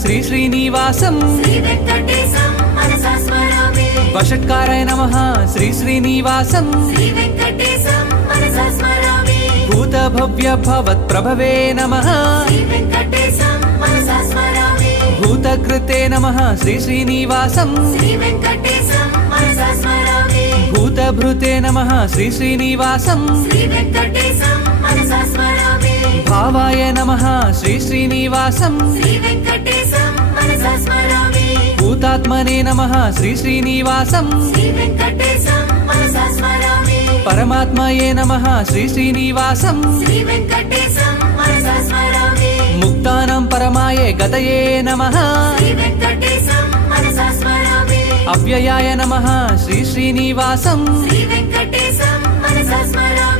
శ్రీ శ్రీనివాసం శ్రీ వెంకటేశం మనసా స్మరామి వషట్కారాయ నమః శ్రీ శ్రీనివాసం శ్రీ వెంకటేశం మనసా స్మరామి భూత భవ్య భవత్ ప్రభవే నమః శ్రీ వెంకటేశం మనసా స్మరామి భూతకృతే నమః శ్రీ శ్రీనివాసం శ్రీ వెంకటేశం మనసా స్మరామి భూతభృతే నమః శ్రీ శ్రీనివాసం శ్రీ వెంకటేశం మనసా స్మరామి భావాయ నమః శ్రీ శ్రీనివాసం శ్రీ వెంకటేశం మనసా స్మరామి భూతాత్మనే నమః శ్రీ శ్రీనివాసం శ్రీ వెంకటేశం మనసా స్మరామి పరమాత్మయే నమః శ్రీ శ్రీనివాసం శ్రీ వెంకటేశం మనసా స్మరామి ముక్తానం పరమాయే గతయే నమః శ్రీ వెంకటేశం మనసా స్మరామి అవ్యయాయ నమః శ్రీ శ్రీనివాసం శ్రీ వెంకటేశం మనసా స్మరామి